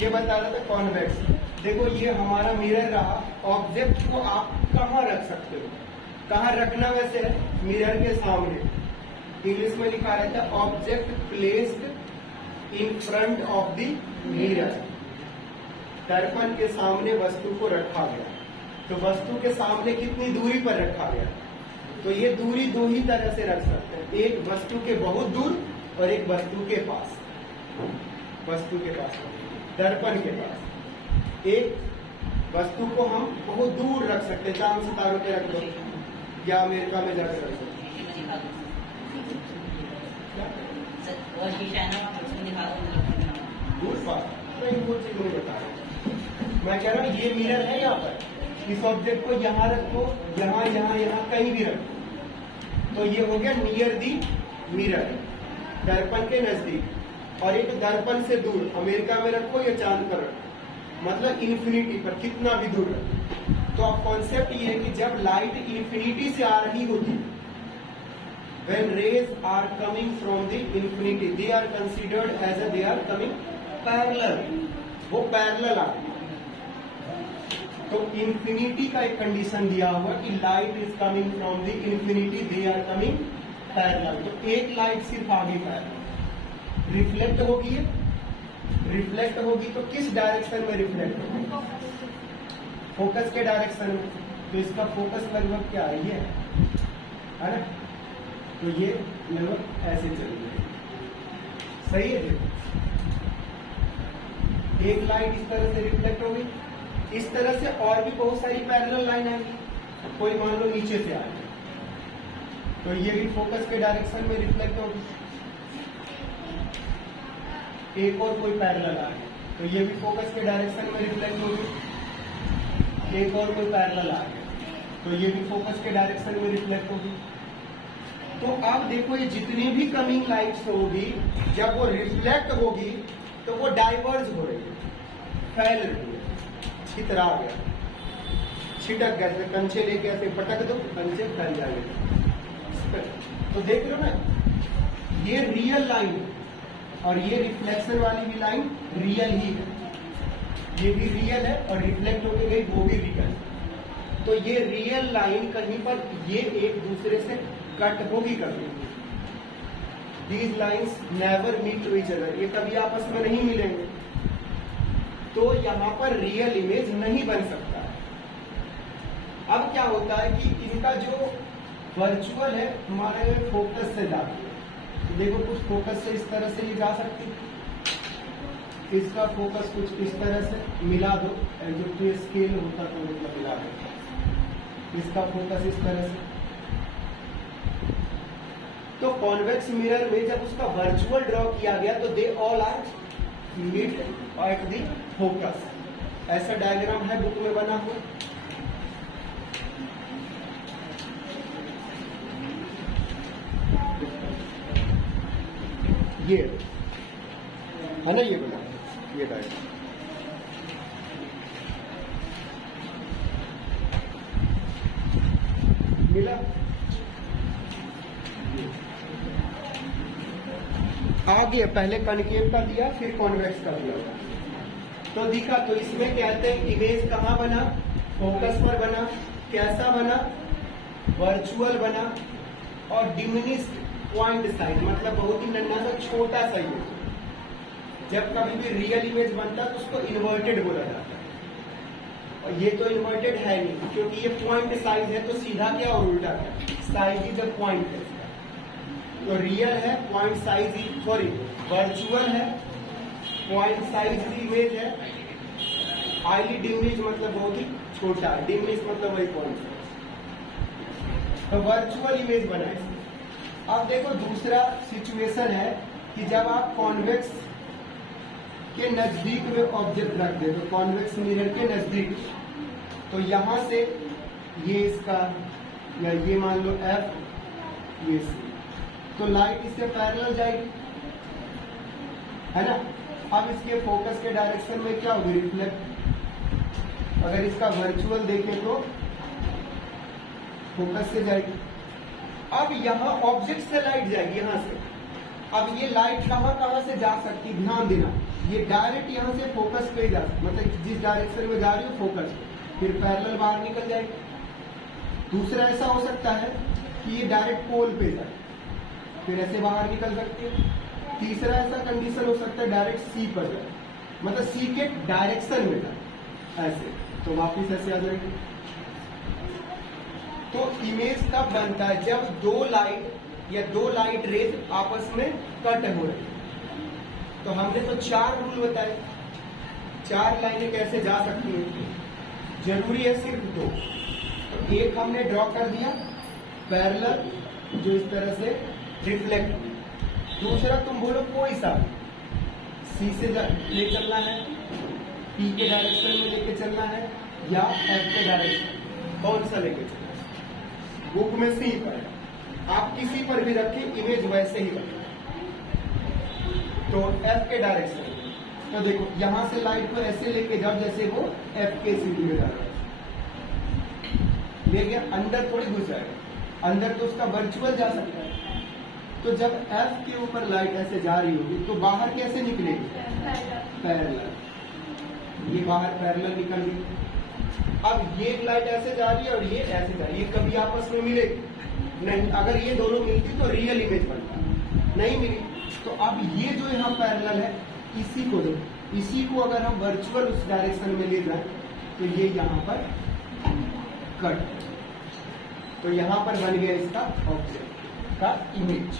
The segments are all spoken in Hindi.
ये बता रहा था कॉन्वेक्स। देखो ये हमारा मिरर रहा, ऑब्जेक्ट को आप कहाँ रख सकते हो, कहाँ रखना वैसे है, मिरर के सामने। इंग्लिश में लिखा रहता है object placed in front of the mirror. दर्पण के सामने वस्तु को रखा गया। तो वस्तु के सामने कितनी दूरी पर रखा गया, तो ये दूरी दो ही तरह से रख सकते हैं, एक वस्तु के बहुत दूर और एक वस्तु के पास। वस्तु के पास, दर्पण के पास एक वस्तु को हम बहुत दूर रख सकते हैं, चांद सितारों पे रख दो या अमेरिका में जाकर रख दो। दूर पास वो चीज नहीं बता रहा मैं, कह रहा हूँ ये मिरर है यहाँ पर, इस ऑब्जेक्ट को यहाँ रखो, यहाँ यहाँ यहाँ कहीं भी रखो, तो ये हो गया नियर दी मिरर, दर्पण के नजदीक। और एक दर्पण से दूर, अमेरिका में रखो या चांद पर रखो, मतलब इन्फिनिटी पर, कितना भी दूर रखो। तो अब कॉन्सेप्ट ये है कि जब लाइट इन्फिनिटी से आ रही होती, when rays are coming from the infinity, they are considered as a they are coming parallel, वो पैरेलल आ रही। तो इंफिनिटी का एक कंडीशन दिया हुआ कि light is coming from the infinity, they are coming parallel. तो एक लाइट सिर्फ आगे पैरेलल रिफ्लेक्ट होगी, रिफ्लेक्ट होगी तो किस डायरेक्शन में रिफ्लेक्ट होगी, फोकस के डायरेक्शन में। तो इसका फोकस लगभग क्या है ना, तो ये लगभग ऐसे चलेगी, सही है। एक लाइट इस तरह से रिफ्लेक्ट होगी, इस तरह से और भी बहुत सारी पैरेलल लाइन आएगी। कोई मान लो नीचे से आ रही, तो ये भी फोकस के डायरेक्शन में रिफ्लेक्ट होगी। एक और कोई पैरेलल आ रही, तो ये भी फोकस के डायरेक्शन में रिफ्लेक्ट होगी। एक और कोई पैरेलल आ गया, तो ये भी फोकस के डायरेक्शन में रिफ्लेक्ट होगी। तो अब देखो ये जितनी भी कमिंग लाइट्स होगी, जब वो रिफ्लेक्ट होगी तो वो डाइवर्ज हो रही है, फैल रही है, छितरा गया, छिटक गया, जैसे कंचे लेके ऐसे पटक दो, कंचे फैल जाएंगे। तो देख लो ना, ये रियल लाइन और ये रिफ्लेक्शन वाली भी लाइन रियल ही है, ये भी रियल है और रिफ्लेक्ट होके गई वो भी रियल। तो ये रियल लाइन कहीं पर ये एक दूसरे से कट होगी कभी, these lines never meet to each other, ये कभी आपस में नहीं मिलेंगे, तो यहाँ पर रियल इमेज नहीं बन सकता है। अब क्या होता है कि इनका जो वर्चुअल है हमारे फोकस से जाती है। तो देखो कुछ फोकस से इस तरह से ये जा सकती है, इसका फोकस कुछ इस तरह से मिला दो, जो स्केल होता तो मतलब मिला दो, इसका फोकस इस तरह से। तो कॉन्वेक्स मिरर में जब उसका वर्चुअल ड्रॉ किया गया तो they all are meet at the focus. ऐसा डायग्राम है बुक में बना हुआ, ये है ना, ये बना ये डायग्राम मिला। आगे पहले कनकेव का दिया, फिर कॉन्वेक्स का दिया, तो दिखा। तो इसमें कहते हैं इमेज कहाँ बना, फोकस पर बना। कैसा बना, वर्चुअल बना और डिमिनिश्ड पॉइंट साइज, मतलब बहुत ही नन्हा सा छोटा सा इमेज। जब कभी भी रियल इमेज बनता है तो उसको इन्वर्टेड बोला जाता है, और ये तो इन्वर्टेड है नहीं, क्योंकि ये पॉइंट साइज है, तो सीधा क्या और उल्टा क्या, साइज इज अ पॉइंट है। तो रियल है, पॉइंट साइज ही, सॉरी वर्चुअल है, पॉइंट साइज इमेज है। हाईली डिमिनिश मतलब बहुत ही छोटा, डिमिनिश मतलब वही पॉइंट साइज। तो वर्चुअल इमेज बनाए। अब देखो दूसरा सिचुएशन है कि जब आप कॉन्वेक्स के नजदीक में ऑब्जेक्ट रख दे, तो कॉन्वेक्स मिरर के नजदीक, तो यहां से ये इसका या ये मान लो F, ये C, तो लाइट इससे पैरेलल जाएगी, है ना। अब इसके फोकस के डायरेक्शन में क्या होगी, रिफ्लेक्ट। अगर इसका वर्चुअल देखें तो फोकस से जाएगी। अब यहां ऑब्जेक्ट से लाइट जाएगी, यहां से। अब ये लाइट कहां कहां से जा सकती, ध्यान देना, ये डायरेक्ट यहाँ से फोकस पे जा, मतलब जिस डायरेक्शन में जा रही हो फोकस, फिर पैरेलल बाहर निकल जाएगी। दूसरा ऐसा हो सकता है कि ये डायरेक्ट पोल पे जाए, फिर ऐसे बाहर निकल सकती है। तीसरा ऐसा कंडीशन हो सकता है डायरेक्ट सी पर जाए, मतलब सी के डायरेक्शन में जाए ऐसे, तो वापिस ऐसे आ जाएगी। तो इमेज तब बनता है जब दो लाइट या दो लाइट रेज आपस में कट हो रही है। तो हमने तो 4 रूल बताए, 4 लाइनें कैसे जा सकती हैं, जरूरी है सिर्फ 2। तो एक हमने ड्रॉ कर दिया पैरेलल, जो इस तरह से रिफ्लेक्ट हुई। दूसरा तुम बोलो कोई सा सी से ले चलना है, पी के डायरेक्शन में लेके चलना है, या एफ के डायरेक्शन, कौन सा लेके चलना है। बुक में सी पर है, आप किसी पर भी रखें इमेज वैसे ही बने। तो एफ के डायरेक्शन, तो देखो यहां से लाइट को ऐसे लेके जाओ जैसे वो एफ के सीधी में जा रहा है, ले गया, अंदर थोड़ी घुस जाएगा, अंदर तो उसका वर्चुअल जा सकता है। तो जब एफ के ऊपर लाइट ऐसे जा रही होगी तो बाहर कैसे निकलेगी, पैरेलल, ये बाहर पैरेलल निकल गई। अब ये लाइट ऐसे जा रही है और ये ऐसे जा रही है, ये कभी आपस में मिलेगी नहीं। अगर ये दोनों मिलती तो रियल इमेज बनता, नहीं मिली। तो अब ये जो यहाँ पैरेलल है, इसी को दो, इसी को अगर हम वर्चुअल उस डायरेक्शन में ले जाए तो ये यहाँ पर कट, तो यहाँ पर बन गया इसका ऑब्जेक्ट का इमेज।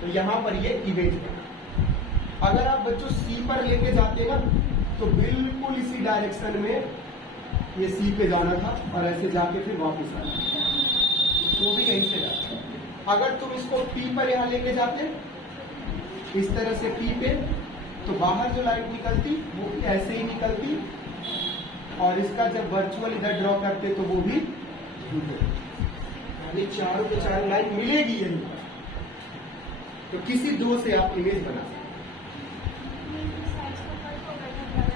तो यहाँ पर ये इमेज बना। अगर आप बच्चों सी पर लेके जाते ना तो बिल्कुल इसी डायरेक्शन में ये सी पे जाना था और ऐसे जाके फिर वापस आना, तो भी यहीं से जाता। अगर तुम इसको पी पर यहाँ लेके जाते इस तरह से पी पे, तो बाहर जो लाइट निकलती वो ऐसे ही निकलती, और इसका जब वर्चुअल इधर ड्रॉ करते तो वो भी यानी चारों के चारों लाइन मिलेगी यही। तो किसी दो से आप इमेज बना सकते,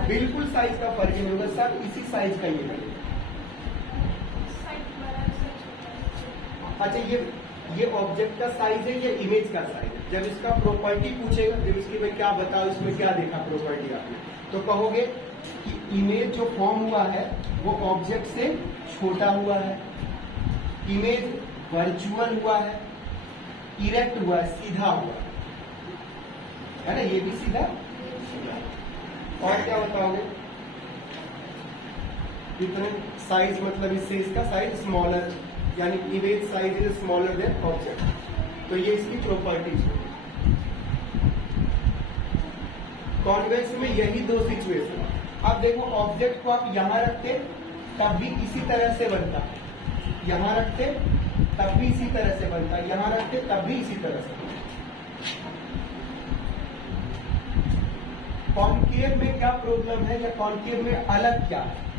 बिल्कुल साइज का फर्क नहीं होगा, सब इसी साइज का ये बनेगा। अच्छा, ये ऑब्जेक्ट का साइज है, ये इमेज का साइज है। जब इसका प्रॉपर्टी पूछेगा, जब इसकी मैं क्या बताऊं, इसमें क्या देखा प्रॉपर्टी आपने, तो कहोगे कि इमेज जो फॉर्म हुआ है वो ऑब्जेक्ट से छोटा हुआ है, इमेज वर्चुअल हुआ है, इरेक्ट हुआ है, सीधा हुआ है ना, ये भी सीधा। और क्या बताओगे, इतने साइज, मतलब इससे इसका साइज स्मॉलर, यानी image size is smaller than object. तो ये इसकी प्रॉपर्टीज है। कॉन्वेक्स में यही दो सिचुएशन। अब देखो ऑब्जेक्ट को आप यहां रखते तब भी इसी तरह से बनता है, यहां रखते तब भी इसी तरह से बनता है, यहां रखते तब भी इसी तरह से बनता है। कॉन्केव में क्या प्रॉब्लम है, या कॉन्केव में अलग क्या है।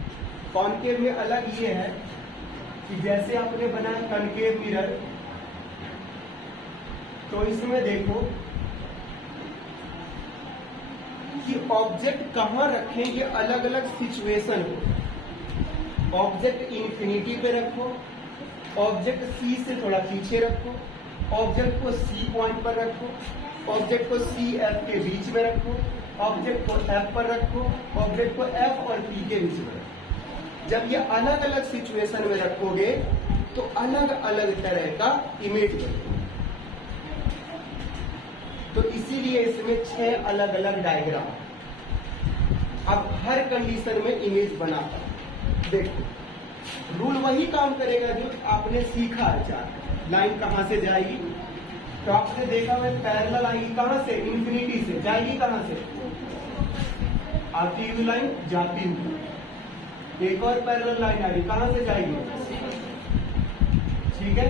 कॉन्केव में अलग ये है कि जैसे आपने बनाया कॉन्केव मिरर, तो इसमें देखो कि ऑब्जेक्ट कहां रखें, ये अलग अलग सिचुएशन हो। ऑब्जेक्ट इन्फिनिटी पे रखो, ऑब्जेक्ट सी से थोड़ा पीछे रखो, ऑब्जेक्ट को सी पॉइंट पर रखो, ऑब्जेक्ट को सी एफ के बीच में रखो, ऑब्जेक्ट को एफ पर रखो, ऑब्जेक्ट को एफ और पी के बीच में रखो। जब ये अलग अलग सिचुएशन में रखोगे तो अलग अलग तरह का इमेज बनेगा। तो इसीलिए इसमें 6 अलग अलग डायग्राम, अब हर कंडीशन में इमेज बनाता है। देखो रूल वही काम करेगा जो आपने सीखा है। चार लाइन कहां से जाएगी, तो आपने देखा मैं पैरेलल आएगी कहां से, इन्फिनिटी से, जाएगी कहां से, आती हुई लाइन जाती हुई। एक और पैरेलल लाइन आ रही, कहां से जाएगी, ठीक है।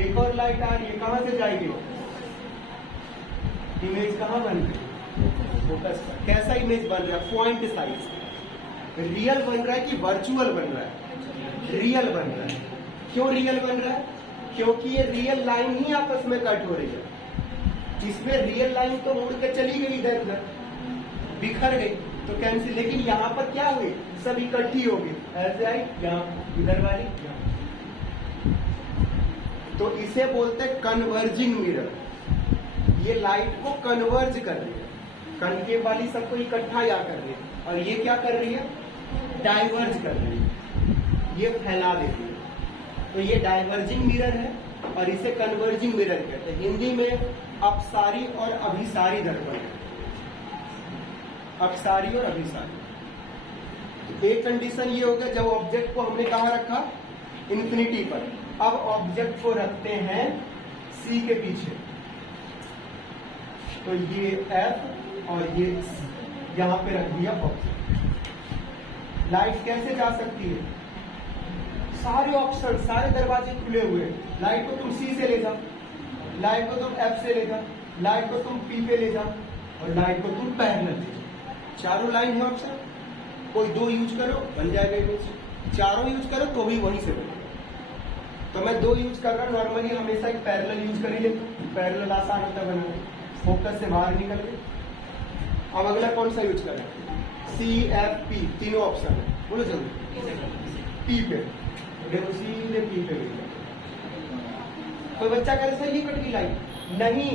एक और लाइट आ रही है, कहां से जाएगी, इमेज कहां बन रही है, फोकस पर। कैसा इमेज बन रहा है, पॉइंट साइज, रियल बन रहा है कि वर्चुअल बन रहा है, रियल बन रहा है। क्यों रियल बन रहा है, क्योंकि ये रियल लाइन ही आपस में कट हो रही है। इसमें रियल लाइन तो मुड़ के चली गई इधर उधर, बिखर गई, तो कैंसिल। लेकिन यहाँ पर क्या हुई, सब इकट्ठी हो गई, ऐसे आई यहाँ, इधर वाली यहाँ। तो इसे बोलते हैं कन्वर्जिंग मिरर। ये लाइट को कन्वर्ज कर रही है, कनकेव वाली सबको इकट्ठा या कर रही है, और ये क्या कर रही है, डाइवर्ज कर रही है, ये फैला देती है। तो ये डाइवर्जिंग मिरर है और इसे कन्वर्जिंग मिरर कहते हैं। हिंदी में अपसारी और अभिसारी दर्पण है, अपसारी और अभिसारी। तो एक कंडीशन ये हो गया, जब ऑब्जेक्ट को हमने कहाँ रखा, इन्फिनिटी पर। अब ऑब्जेक्ट को रखते हैं सी के पीछे, तो ये एफ और ये यहां पे रख दिया ऑब्जेक्ट। लाइट कैसे जा सकती है, सारे ऑप्शन, सारे दरवाजे खुले हुए। लाइट को तुम सी से ले जाओ, लाइट को तुम एफ से ले जाओ, लाइट को तुम पी पे ले जाओ, और लाइट को तुम पैरेलल ले जाओ। चारों लाइन है ऑप्शन, कोई दो यूज करो बन जाएगा इमेज, चारों यूज करो तो भी वहीं से बनेगा। तो मैं दो यूज कर रहा हूं, नॉर्मली हमेशा एक पैरेलल यूज कर ही लेता हूं, पैरेलल आसान होता है बनाना, फोकस से बाहर निकल के। अब अगला कौन सा यूज करें, सी एफ पी, तीनों ऑप्शन है, बोलो जल्दी। पी पे देखो, सीधे पी पे गई। कोई बच्चा कह रहा है ये कट गई लाइन, नहीं,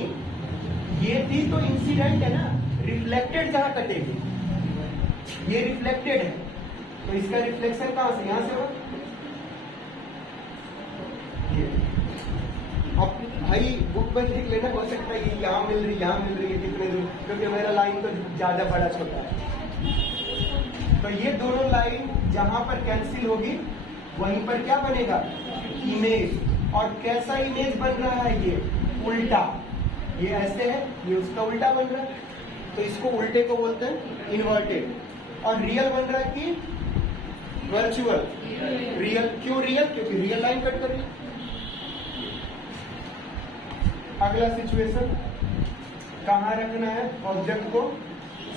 ये थी तो इंसिडेंट है ना, रिफ्लेक्टेड जहां कटेगी, ये रिफ्लेक्टेड है, तो इसका रिफ्लेक्शन कहां से, यहां से होगा। अब भाई बुक में देख लेना, हो सकता है ये यहाँ मिल रही, यहाँ मिल रही है, कितने दूर, क्योंकि मेरा लाइन तो ज्यादा बड़ा छोटा है। तो ये दोनों लाइन जहां पर कैंसिल होगी वहीं पर क्या बनेगा, इमेज। और कैसा इमेज बन रहा है, ये उल्टा, ये ऐसे है, ये उसका उल्टा बन रहा है, तो इसको उल्टे को बोलते हैं इन्वर्टेड। और रियल बन रहा है कि वर्चुअल, रियल। क्यों रियल, क्योंकि रियल लाइन कट कर रही है। अगला सिचुएशन, कहां रखना है ऑब्जेक्ट को,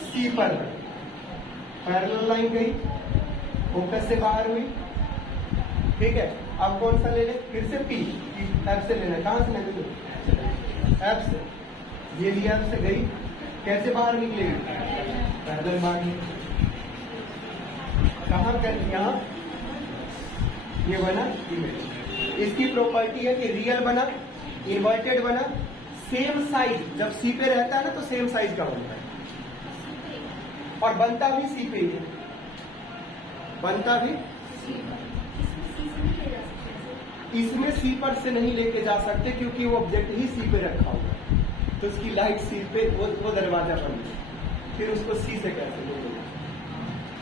सी पर। पैरेलल लाइन गई, फोकस से बाहर हुई, ठीक है। अब कौन सा ले ले, फिर से पी, एफ से लेना, कहां से लेना, एफ से, ये लिया, एफ से गई, कैसे बाहर निकलेगी, पैरेलल बाहर निकलेगी। कहां कर, यहां ये बना इमेज। इसकी प्रॉपर्टी है कि रियल बना, इन्वर्टेड बना, सेम साइज, जब सी पे रहता है ना तो सेम साइज का बनता है, और बनता भी सी पे ही है, बनता भी। इसमें सी पर से नहीं लेके जा सकते क्योंकि वो ऑब्जेक्ट ही सी पे रखा हुआ है, तो उसकी लाइट सी पे, वो दरवाजा बंद है, फिर उसको सी से कैसे लेके,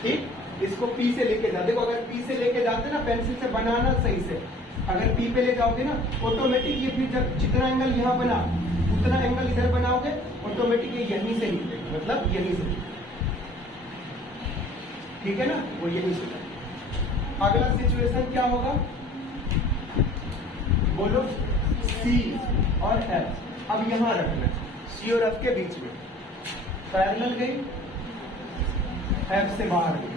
ठीक। इसको पी से लेके जा, देखो अगर पी से लेके जाते ना, पेंसिल से बनाना सही से, अगर पी पे ले जाओगे ना ऑटोमेटिक ये, फिर जब जितना एंगल यहाँ बना उतना एंगल इधर बनाओगे, ऑटोमेटिक ये यहीं से निकलेगा, मतलब यहीं से, ठीक है ना, वो यहीं से। अगला सिचुएशन क्या होगा, बोलो, सी और एफ। अब यहां रखना, सी और एफ के बीच में, पैरेलल गई, एफ से बाहर गई,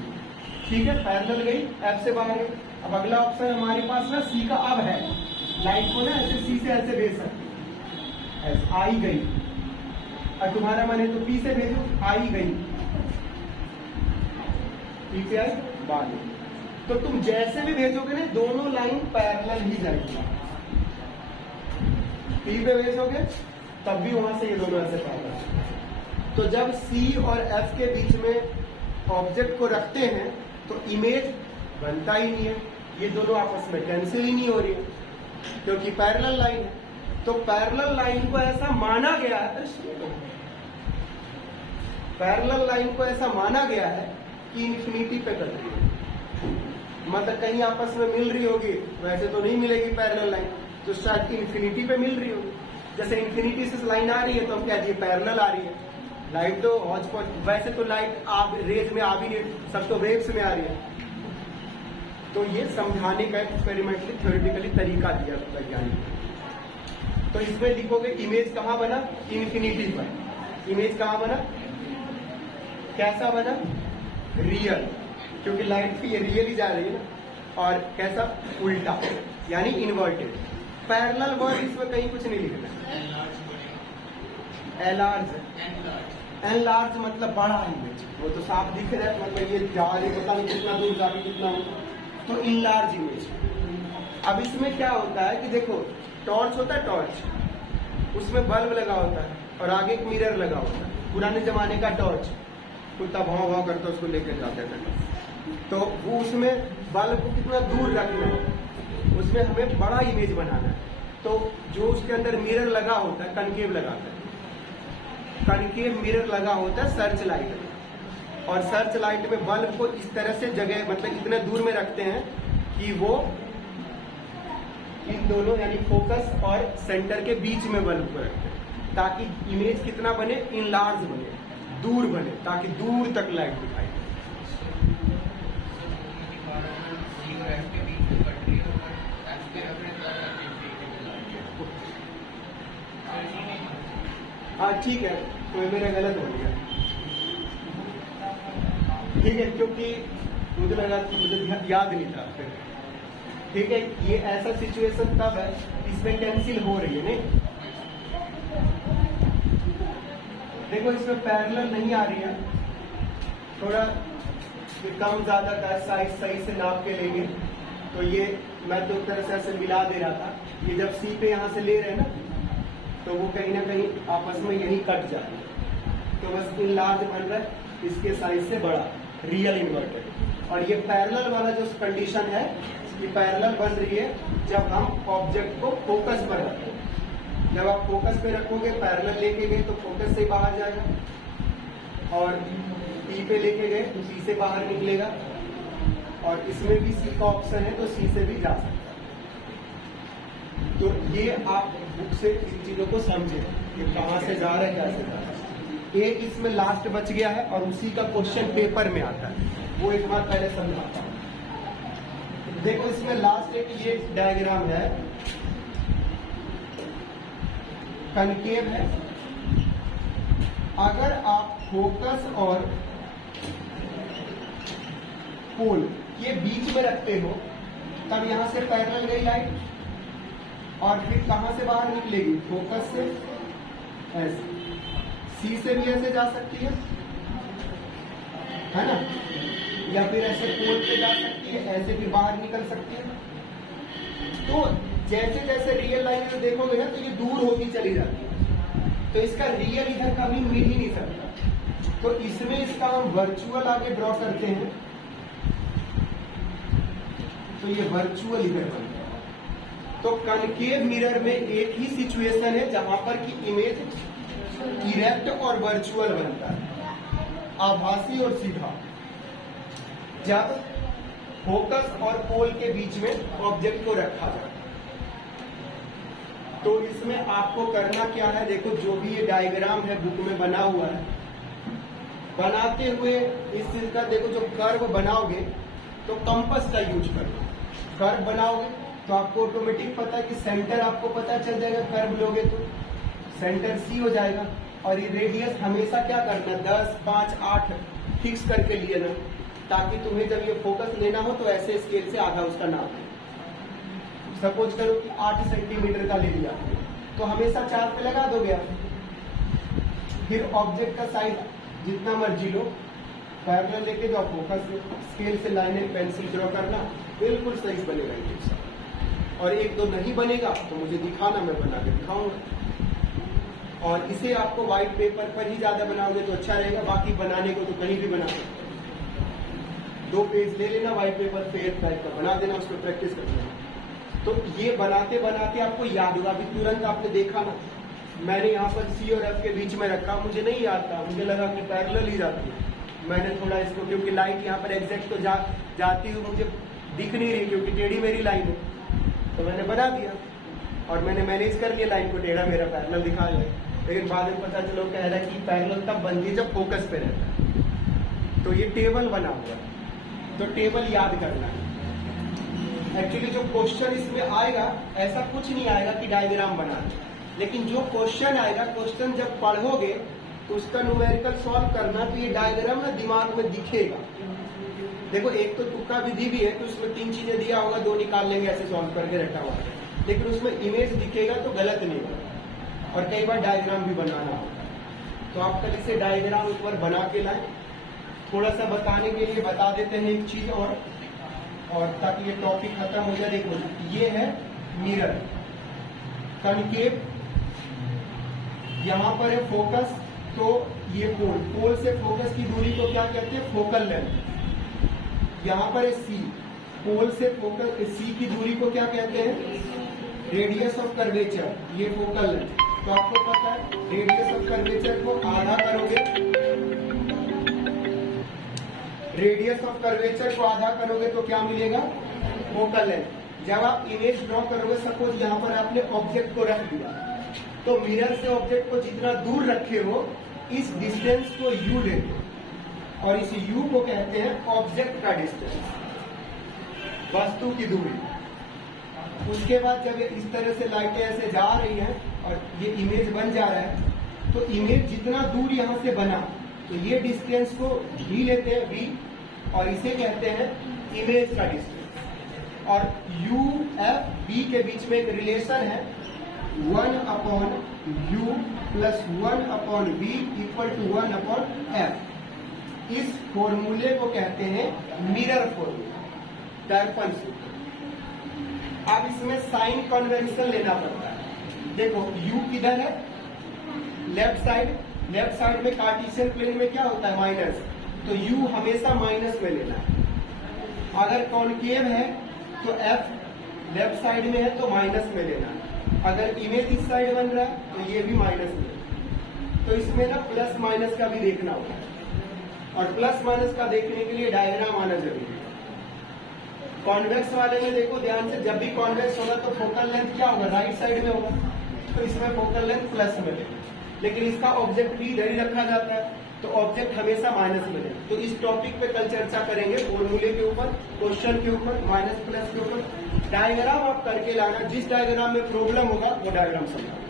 ठीक है, पैरेलल गई, एफ से बाहर गई। अब अगला ऑप्शन हमारे पास ना सी का अब है, लाइट को ना ऐसे सी से ऐसे भेज सकते, ऐसे आई गई, और तुम्हारा मन है तो पी से भेजो, आई गई, पी से आई बाहर। तो तुम जैसे भी भेजोगे ना, दोनों लाइन पैरेलल ही जाएगी। पी पे भेजोगे तब भी वहां से ये दोनों ऐसे पैरेलल। तो जब सी और एफ के बीच में ऑब्जेक्ट को रखते हैं तो इमेज बनता ही नहीं है, ये दोनों आपस में कैंसिल ही नहीं हो रही है, क्योंकि पैरेलल लाइन है। तो पैरेलल लाइन को ऐसा माना गया है, पैरेलल लाइन को ऐसा माना गया है कि इन्फिनिटी पे कट रही है, मतलब कहीं आपस में मिल रही होगी, वैसे तो नहीं मिलेगी पैरेलल लाइन, तो शायद इन्फिनिटी पे मिल रही होगी। जैसे इन्फिनिटी से लाइन आ रही है तो हम कहते हैं पैरेलल आ रही है। लाइट तो हॉच पॉच, वैसे तो लाइट रेज में आ भी नहीं, सब तो वेव्स में आ रही है। तो ये समझाने का एक्सपेरिमेंटली थ्योरेटिकली तरीका दिया वैज्ञानिक। तो इसमें लिखोगे इमेज कहाँ बना, इन्फिनिटी पर। इमेज कहाँ बना, कैसा बना, रियल, क्योंकि लाइट की ये रियल ही जा रही है ना। और कैसा, उल्टा, यानी इन्वर्टेड। पैरेलल वर्ड इसमें कहीं कुछ नहीं लिखना। एलार्ज, एनलार्ज मतलब बड़ा इमेज, वो तो साफ दिख रहा है, मतलब ये जा रही, पता नहीं कितना दूर जाके कितना, तो इनलार्ज इमेज। अब इसमें क्या होता है कि देखो, टॉर्च होता है, टॉर्च, उसमें बल्ब लगा होता है और आगे एक मिरर लगा होता है। पुराने जमाने का टॉर्च, कोई तब भाव भाव करता उसको लेकर जाते थे, तो वो उसमें बल्ब को कितना दूर रखना है, उसमें हमें बड़ा इमेज बनाना है। तो जो उसके अंदर मिरर लगा होता है, कनकेव लगाता है, कनकेव मिरर लगा होता है सर्च लाइट में, और सर्च लाइट में बल्ब को इस तरह से जगह मतलब इतने दूर में रखते हैं कि वो इन दोनों यानी फोकस और सेंटर के बीच में बल्ब को रखते हैं, ताकि इमेज कितना बने, इनलार्ज बने, दूर बने, ताकि दूर तक लाइट दिखाई दे। हाँ ठीक है, तो मेरा गलत हो गया, ठीक है, क्योंकि मुझे लगा मुझे याद नहीं था फिर। ठीक है, ये ऐसा सिचुएशन तब है इसमें कैंसिल हो रही है नहीं, देखो इसमें पैरेलल नहीं आ रही है, थोड़ा कम ज्यादा का साइज सही से नाप के लेंगे, तो ये मैं तो तरह से ऐसे मिला दे रहा था, ये जब सी पे यहाँ से ले रहे हैं ना, तो वो कहीं ना कहीं आपस में यही कट जाए, तो बस इनलार्ज बन रहा है इसके साइज से बड़ा, रियल इन्वर्टेड। और ये पैरेलल वाला जो कंडीशन है, ये पैरेलल बन रही है जब हम ऑब्जेक्ट को फोकस पर रखते हैं। जब आप फोकस पे रखोगे, पैरेलल लेके गए तो फोकस से बाहर जाएगा, और पी पे लेके गए तो सी से बाहर निकलेगा, और इसमें भी सी का ऑप्शन है तो सी से भी जा सकता है। तो ये आप बुक से इन चीजों को समझे कि कहाँ से जा रहा है, कैसे जा रहा है। एक इसमें लास्ट बच गया है और उसी का क्वेश्चन पेपर में आता है, वो एक बार पहले समझाता हूँ। देखो इसमें लास्ट एक ये डायग्राम है, कनकेव है। अगर आप फोकस और पोल ये बीच में रखते हो, तब यहां से पैरेलल गई लाइट, और फिर कहां से बाहर निकलेगी, फोकस से ऐसे, सी से भी ऐसे जा सकती है ना, या फिर ऐसे पोल पे जा सकती है, ऐसे भी बाहर निकल सकती है। तो जैसे जैसे रियल लाइन में देखोगे ना, तो ये दूर होती चली जाती है, तो इसका रियल इधर कभी मिल ही नहीं सकता। तो इसमें इसका हम वर्चुअल आगे ड्रॉ करते हैं, तो ये वर्चुअल इधर बनता है। तो कनकेव मिरर में एक ही सिचुएशन है जहां पर कि इमेज इरेक्ट और वर्चुअल बनता है, आभासी और सीधा, जब फोकस और पोल के बीच में ऑब्जेक्ट को रखा जाए। तो इसमें आपको करना क्या है, देखो जो भी ये डायग्राम है बुक में बना हुआ है, बनाते हुए इस चीज का देखो, जो कर्व बनाओगे तो कंपास का यूज करना। कर्व बनाओगे तो आपको ऑटोमेटिक पता है कि सेंटर आपको पता चल जाएगा, कर्व लोगे तो सेंटर सी हो जाएगा। और ये रेडियस हमेशा क्या करना, 10, 5, 8 फिक्स करके लिए ना, ताकि तुम्हें जब ये फोकस लेना हो तो ऐसे स्केल से आधा उसका नाप है। सपोज करो कि 8 सेंटीमीटर का ले लिया, तो हमेशा 4 पे लगा दोगे आप। फिर ऑब्जेक्ट का साइज जितना मर्जी लो, पैरेलल लेके जाओ, फोकस स्केल से लाइनें पेंसिल ड्रॉ करना, बिल्कुल सही बनेगा ये। और एक दो नहीं बनेगा तो मुझे दिखाना, मैं बना के दिखाऊंगा। और इसे आपको व्हाइट पेपर पर ही ज्यादा बनाओगे तो अच्छा रहेगा, बाकी बनाने को तो कहीं भी बना सकते हो। 2 पेज ले लेना व्हाइट पेपर पे, एक टाइप का बना देना, उस पर प्रैक्टिस कर लेना। तो ये बनाते बनाते आपको याद होगा। अभी तुरंत आपने देखा ना, मैंने यहाँ पर सी और एफ के बीच में रखा, मुझे नहीं याद था, मुझे लगा कि पैरेलल ही जाती है। मैंने थोड़ा इसको, क्योंकि लाइट यहाँ पर एग्जैक्ट तो जाती हुई मुझे दिख नहीं रही, क्योंकि टेढ़ी मेरी लाइन है, तो मैंने बना दिया और मैंने मैनेज कर लिया लाइन को, टेढ़ा मेरा पैरेलल दिखा लिया। लेकिन बाद में पता चलो कह रहा है कि पैरेलल तब बनती है जब फोकस पे रहता है। तो ये टेबल बना हुआ है, तो टेबल याद करना है। एक्चुअली जो क्वेश्चन इसमें आएगा, ऐसा कुछ नहीं आएगा कि डायग्राम बना, लेकिन जो क्वेश्चन आएगा, क्वेश्चन जब पढ़ोगे तो उसका न्यूमेरिकल सॉल्व करना, तो ये डायग्राम ना दिमाग में दिखेगा। देखो एक तो तुक्का विधि भी है, तो उसमें 3 चीजें दिया होगा, 2 निकाल लेंगे, ऐसे सॉल्व करके रखा हुआ है, लेकिन उसमें इमेज दिखेगा तो गलत नहीं होगा। और कई बार डायग्राम भी बनाना होता है, तो आप कल इसे डायग्राम एक बार बना के लाए। थोड़ा सा बताने के लिए बता देते हैं एक चीज और ताकि ये टॉपिक खत्म हो जाए। देखो ये है मिरर, कनकेव, यहाँ पर है फोकस, तो ये पोल से फोकस की दूरी को क्या कहते हैं? Focal length. यहाँ पर सी, पोल से फोकस सी की दूरी को क्या कहते हैं? रेडियस ऑफ कर्वेचर, ये फोकल लेंथ। तो आपको पता है रेडियस ऑफ कर्वेचर को आधा करोगे, रेडियस ऑफ कर्वेचर को आधा करोगे तो क्या मिलेगा? Focal length. जब आप इमेज ड्रॉ करोगे, सपोज यहाँ पर आपने ऑब्जेक्ट को रख दिया, तो मिरर से ऑब्जेक्ट को जितना दूर रखे हो इस डिस्टेंस को u लेते हो और इस u को कहते हैं ऑब्जेक्ट का डिस्टेंस, वस्तु की दूरी। उसके बाद जब ये इस तरह से लाइटें ऐसे जा रही हैं और ये इमेज बन जा रहा है, तो इमेज जितना दूर यहाँ से बना, तो ये डिस्टेंस को v लेते हैं, v, और इसे कहते हैं इमेज का डिस्टेंस। और u f v के बीच में एक रिलेशन है 1/u plus 1/v equal to 1/f। इस फॉर्मूले को कहते हैं मिरर फॉर्मूला, दर्पण सूत्र। अब इसमें साइन कन्वेंशन लेना पड़ता है। देखो u किधर है? Left side. लेफ्ट साइड में कार्टेशियन प्लेन में क्या होता है? माइनस। तो u हमेशा माइनस में लेना है। अगर कॉनकेव है तो f लेफ्ट साइड में है तो माइनस में लेना है। अगर इमेज इस साइड बन रहा है तो ये भी माइनस में। तो इसमें ना प्लस माइनस का भी देखना होगा, और प्लस माइनस का देखने के लिए डायग्राम आना जरूरी है। कॉन्वेक्स वाले में देखो ध्यान से, जब भी कॉन्वेक्स होगा तो फोकल लेंथ क्या होगा? राइट साइड में होगा, तो इसमें फोकल लेंथ प्लस में लेगा। लेकिन इसका ऑब्जेक्ट भी इधर ही रखा जाता है, तो ऑब्जेक्ट हमेशा माइनस में लेगा। तो इस टॉपिक पे कल चर्चा करेंगे, फॉर्मूले के ऊपर, क्वेश्चन के ऊपर, माइनस प्लस के ऊपर। डायग्राम आप करके लाना, जिस डायग्राम में प्रॉब्लम होगा वो डायग्राम समझाना।